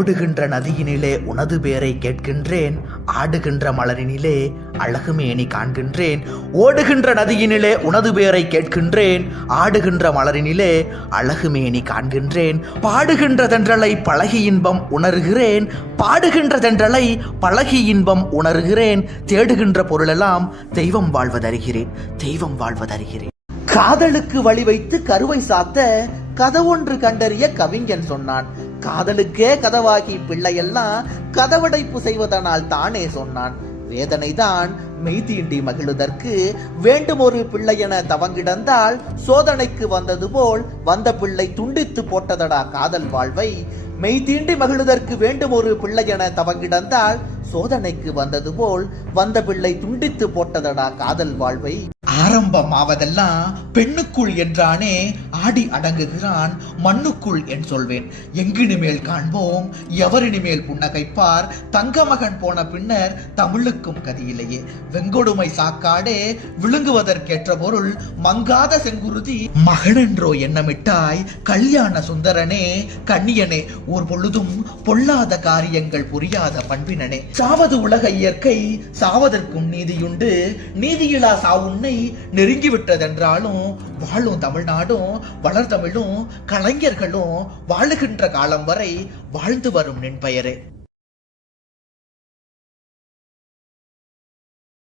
ஓடுகின்ற நதியினிலே உனது பேரை கேட்கின்றேன், ஆடுகின்ற மலரினிலே அழகுமேனி காண்கின்றேன். ஓடுகின்ற நதியினிலே உனது பேரை கேட்கின்றேன், ஆடுகின்ற மலரினிலே அழகுமேனி காண்கின்றேன். பாடுகின்ற தென்றலை பழகி இன்பம் உணர்கிறேன், பாடுகின்ற தென்றலை பழகி இன்பம் உணர்கிறேன். தேடுகின்ற பொருளெல்லாம் தெய்வம் வாழ்வதறிகிறேன், தெய்வம் வாழ்வதறிகிறேன். காதலுக்கு வழி வைத்து கருவை சாத்த கதவொன்று கண்டறிய கவிஞன் சொன்னான். காதலுக்கே கதவாகி பிள்ளையெல்லாம் கதவடைப்பு செய்வதனால் தானே சொன்னான். வேதனைதான் மெய்தீண்டி மகிழுதற்கு வேண்டும் ஒரு பிள்ளை என தவங்கிடந்தால் சோதனைக்கு வந்தது போல் வந்த பிள்ளை துண்டித்து போட்டதடா காதல் வாழ்வை. மெய்தீண்டி மகிழுதற்கு வேண்டும் ஒரு பிள்ளை என தவங்கிடந்தால் சோதனைக்கு வந்தது போல் வந்த பிள்ளை துண்டித்து போட்டதடா காதல் வாழ்வை. ஆரம்பமாவதெல்லாம் பெண்ணுக்குள் என்றானே ஆடி அடங்குகிறான் மண்ணுக்குள் என் சொல்வேன். எங்கினிமேல் காண்போம் எவரினிமேல் புன்னகைப்பார், தங்க மகன் போன பின்னர் தமிழுக்கும் கதியிலேயே. வெங்கொடுமை சாக்காடே விழுங்குவதற்கேற்ற பொருள் மங்காத செங்குருதி மகனென்றோ எண்ணமிட்டாய் கல்யாண சுந்தரனே கண்ணியனே ஒரு பொழுதும் பொல்லாத காரியங்கள் புரியாத பண்பினனே. சாவது உலக இயற்கை சாவதற்கும் நீதியுண்டு, நீதியிலா சாவுன்னை நெருங்கிவிட்டதென்றாலும் வாழும் தமிழ்நாடும் வளர்தமிழும் கலைஞர்களும் வாழுகின்ற காலம் வரை வாழ்ந்து வரும் நின் பெயரே.